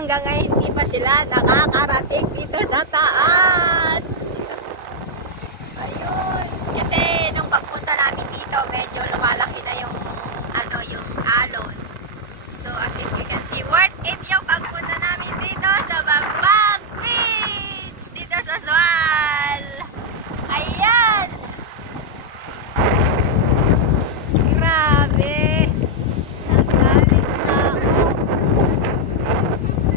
hanggang ngayon hindi pa sila nakakarating dito sa taas. Ayun. Kasi nung pagpunta namin dito, medyo lumalaki na yung yung alon. So as if you can see, worth it yung pagpunta namin dito sa Bagbag Beach dito sa Sual. Ayan. Grabe. Ang daming tao.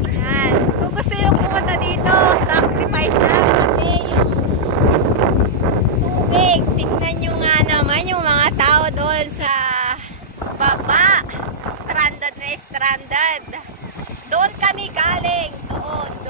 Ayan. Kung gusto yung pumunta dito, sacrifice lang kasi yung tubig. Tingnan nyo nga naman yung mga tao doon sa baba. Stranded na stranded. Doon kami galing. Doon.